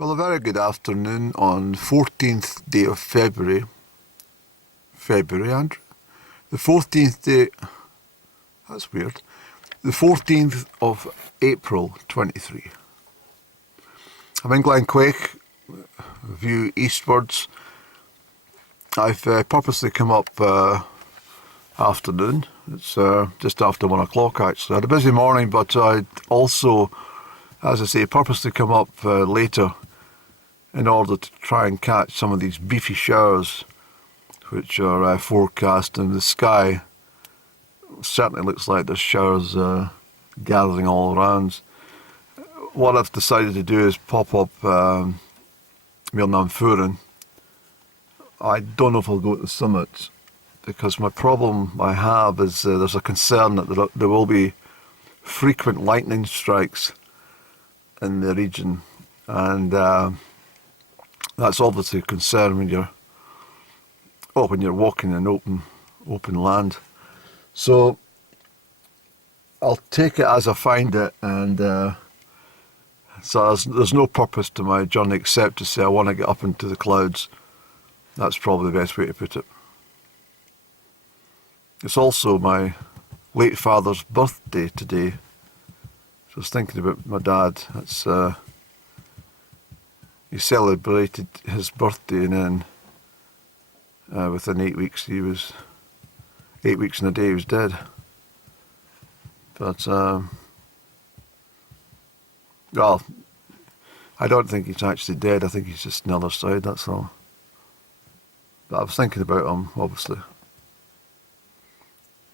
Well, a very good afternoon on 14th day of February. February, Andrew? The 14th day... That's weird. The 14th of April 23. I'm in Crieff, view eastwards. I've purposely come up afternoon. It's just after 1 o'clock actually. I had a busy morning, but I'd also, as I say, purposely come up later in order to try and catch some of these beefy showers which are forecast in the sky. Certainly looks like there's showers gathering all around. What I've decided to do is pop up Meall Fuaran. I don't know if I'll go to the summit because my problem I have is there's a concern that there will be frequent lightning strikes in the region, and that's obviously a concern when you're walking in open land. So I'll take it as I find it, and so there's no purpose to my journey except to say I want to get up into the clouds. That's probably the best way to put it. It's also my late father's birthday today, so I was thinking about my dad. That's he celebrated his birthday, and then within 8 weeks he was 8 weeks and a day he was dead. But well, I don't think he's actually dead. I think he's just on the other side, that's all. But I was thinking about him, obviously.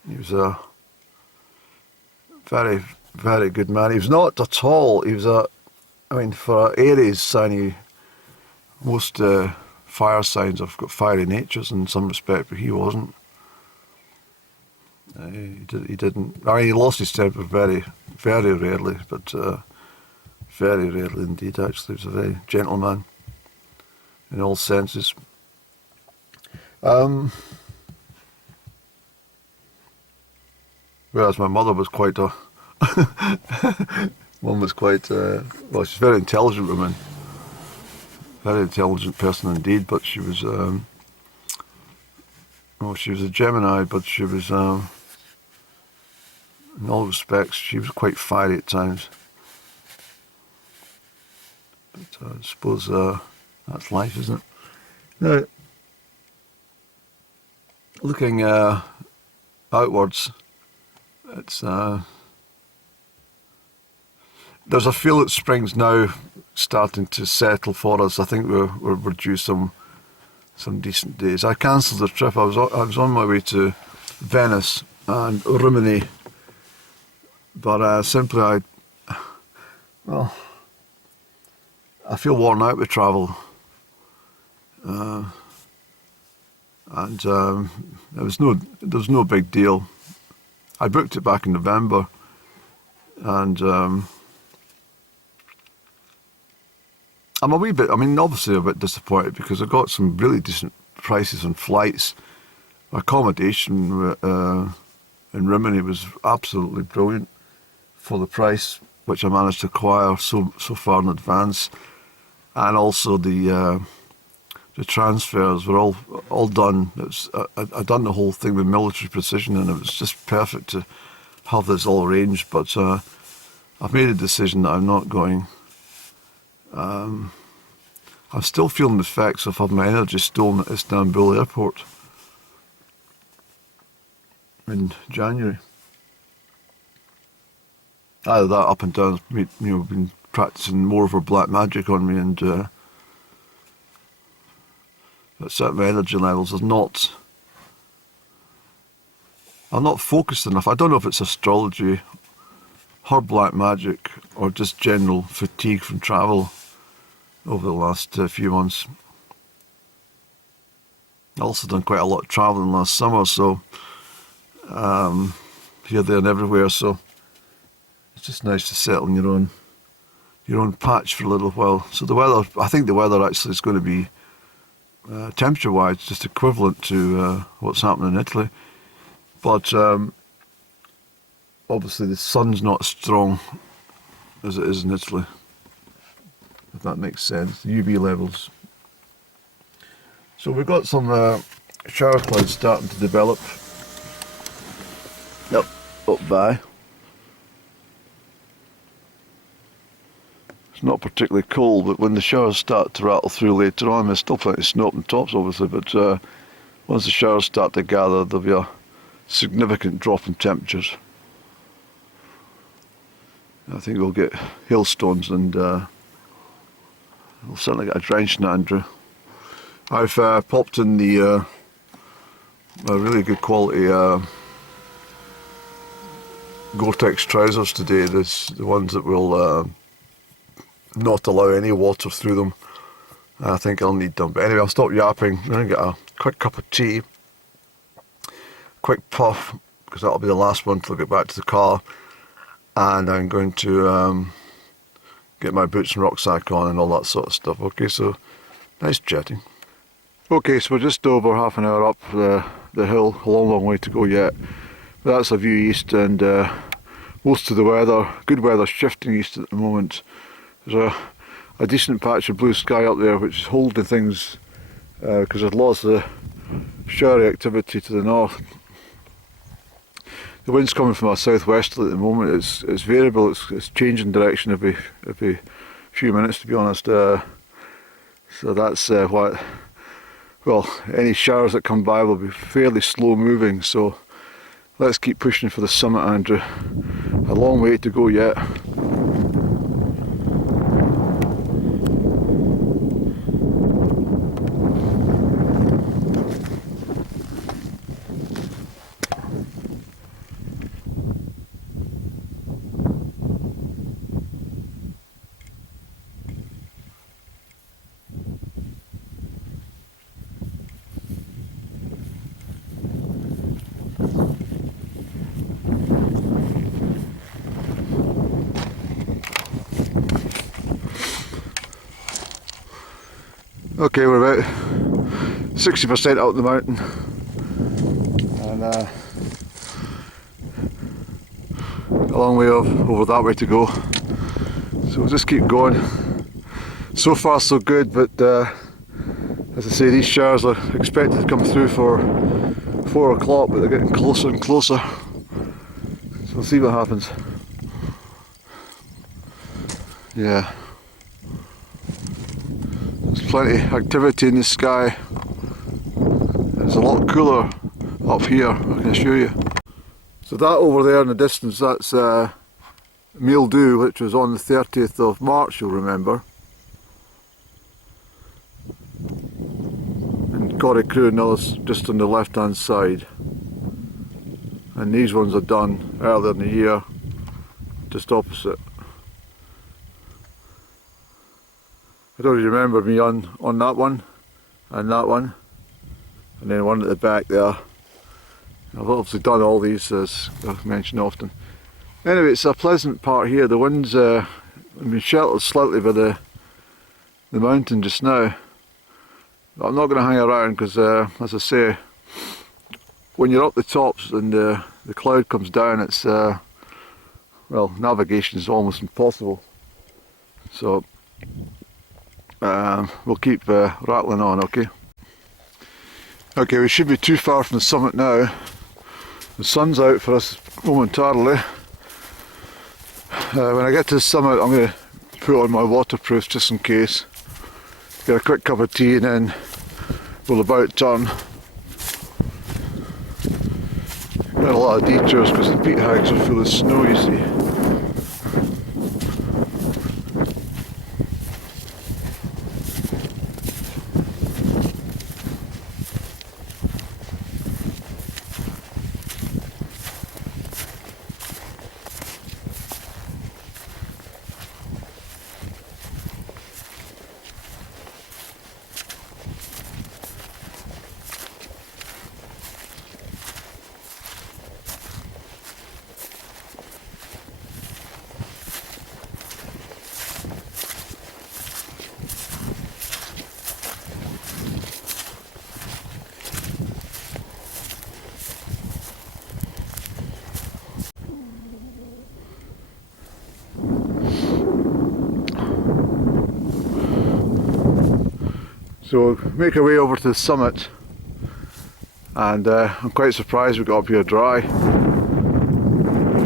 He was a very, very good man. He was not at all, he was for Aries sign, most fire signs have got fiery natures in some respect, but he wasn't. He didn't. He lost his temper very, very rarely, but very rarely indeed, actually. He was a very gentle man in all senses. Whereas my mother was quite a... Mum was quite... well, she's a very intelligent woman. Very intelligent person indeed, but she was... she was a Gemini, but she was... in all respects, she was quite fiery at times. But I suppose that's life, isn't it? Now, looking outwards, it's there's a feel that spring's now starting to settle for us. I think we're due some decent days. I cancelled the trip. I was on my way to Venice and Rimini, but simply I feel worn out with travel, and there was no big deal. I booked it back in November, and I'm obviously a bit disappointed because I got some really decent prices on flights. Accommodation in Rimini was absolutely brilliant for the price, which I managed to acquire so far in advance, and also the transfers were all done. I'd done the whole thing with military precision, and it was just perfect to have this all arranged. But I've made a decision that I'm not going. I'm still feeling the effects of having my energy stolen at Istanbul airport in January. Either that up and down, been practicing more of her black magic on me, and but certain my energy levels are not focused enough. I don't know if it's astrology, her black magic, or just general fatigue from travel over the last few months. I also done quite a lot of travelling last summer, so here, there, and everywhere. So it's just nice to settle in your own patch for a little while. So I think the weather actually is going to be temperature-wise just equivalent to what's happening in Italy, but obviously the sun's not as strong as it is in Italy. if that makes sense, UV levels. So we've got some shower clouds starting to develop up by. It's not particularly cold, but when the showers start to rattle through later on, there's still plenty of snow up on tops obviously, but once the showers start to gather, there'll be a significant drop in temperatures. I think we'll get hailstones and we'll certainly get a drenching, Andrew. I've popped in the a really good quality Gore-Tex trousers today. The ones that will not allow any water through them. I think I'll need them. But anyway, I'll stop yapping. I'm going to get a quick cup of tea, quick puff, because that'll be the last one till I get back to the car. And I'm going to get my boots and rucksack on and all that sort of stuff. Okay, so nice chatting. Okay, so we're just over half an hour up the hill, a long way to go yet. But that's a view east, and most of the weather, good weather, shifting east at the moment. There's a decent patch of blue sky up there which is holding things because there's lots of showery activity to the north. The wind's coming from a southwesterly at the moment. It's variable. It's changing direction every few minutes, to be honest. So that's what. Well, any showers that come by will be fairly slow moving. So let's keep pushing for the summit, Andrew. A long way to go yet. Okay, we're about 60% up the mountain, and a long way over that way to go. So we'll just keep going. So far so good, but as I say, these showers are expected to come through for 4 o'clock, but they're getting closer and closer. So we'll see what happens. Yeah. There's plenty of activity in the sky. It's a lot cooler up here, I can assure you. So that over there in the distance, that's Meall, which was on the 30th of March, you'll remember. And Crieff just on the left hand side. And these ones are done earlier in the year, just opposite. I don't really remember me on that one, and then one at the back there. I've obviously done all these, as I've mentioned often. Anyway, it's a pleasant part here. The wind's I've been sheltered slightly by the mountain just now. But I'm not going to hang around because, as I say, when you're up the tops and the cloud comes down, it's well, navigation is almost impossible. So we'll keep rattling on, okay? Okay, we should be too far from the summit now. The sun's out for us momentarily. When I get to the summit, I'm going to put on my waterproofs just in case. Get a quick cup of tea and then we'll about turn. Got a lot of detours because the peat hags are full of snow, you see. So make our way over to the summit, and I'm quite surprised we got up here dry.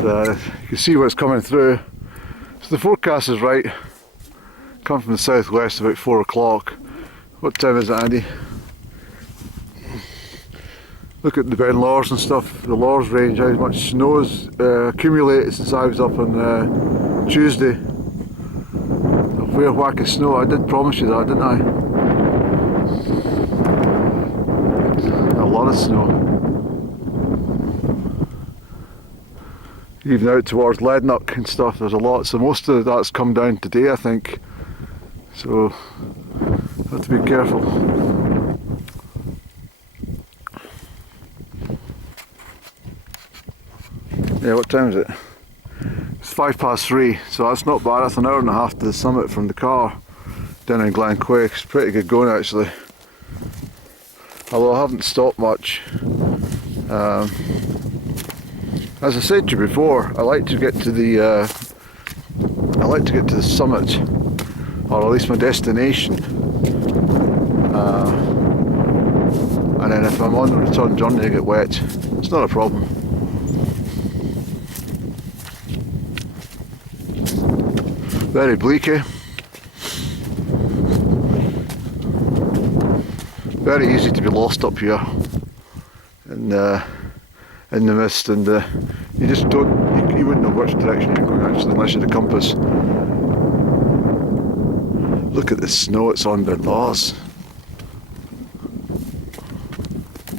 But, you can see what's coming through. So the forecast is right. Come from the southwest about 4 o'clock. What time is it, Andy? Look at the Ben Lors and stuff, the Lors range, how much snow has accumulated since I was up on Tuesday. A fair whack of snow. I did promise you that, didn't I? A lot of snow. Even out towards Leadnock and stuff, there's a lot. So most of that's come down today, I think. So have to be careful. Yeah, what time is it? It's 3:05, so that's not bad. That's an hour and a half to the summit from the car down in Glenquake. It's pretty good going actually. Although I haven't stopped much. As I said to you before, I like to get to the summit, or at least my destination. And then if I'm on the return journey I get wet, it's not a problem. Very bleak, eh? Very easy to be lost up here in the mist, and you just don't, you wouldn't know which direction you're going actually unless you had a compass. Look at the snow it's on Ben Lors.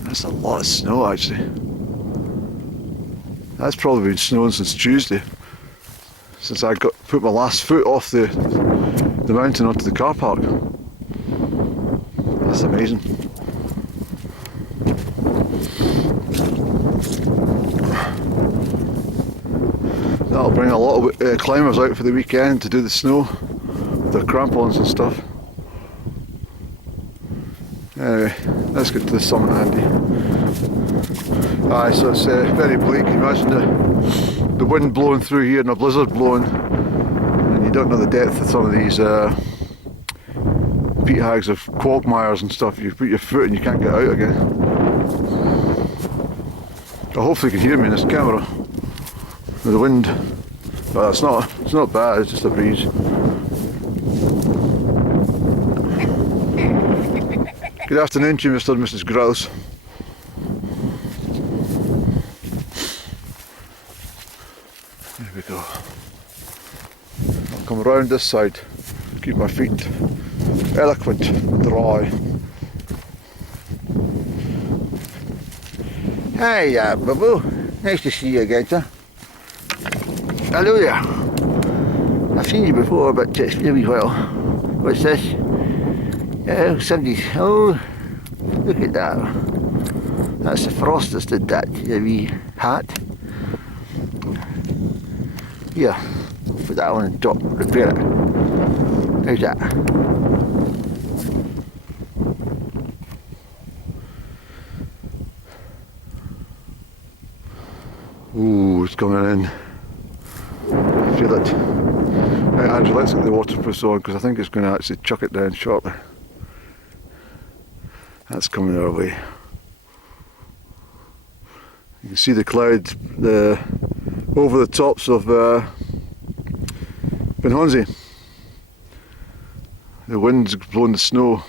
That's a lot of snow actually. That's probably been snowing since Tuesday, since I put my last foot off the mountain onto the car park. That's amazing. That'll bring a lot of climbers out for the weekend to do the snow with their crampons and stuff. Anyway, let's get to the summit, Andy. Aye, so it's very bleak. Imagine the wind blowing through here and a blizzard blowing, and you don't know the depth of some of these peat hags of quagmires and stuff. You put your foot and you can't get out again. Well, hopefully you can hear me in this camera with the wind, but it's not bad, it's just a breeze. Good afternoon to you, Mr. and Mrs. Grouse. There we go. I'll come around this side, keep my feet eloquent and dry. Hi, Boo. Nice to see you again, sir. Hello there. I've seen you before, but it's been a wee while. What's this? Somebody's... Oh, look at that. That's the frost that's did that to the wee hat. Here, put that on top, repair it. How's that? Ooh, it's coming in. I feel it. Right, Andrew, let's get the waterproofs on because I think it's going to actually chuck it down shortly. That's coming our way. You can see the clouds over the tops of Benhonzi. The wind's blowing the snow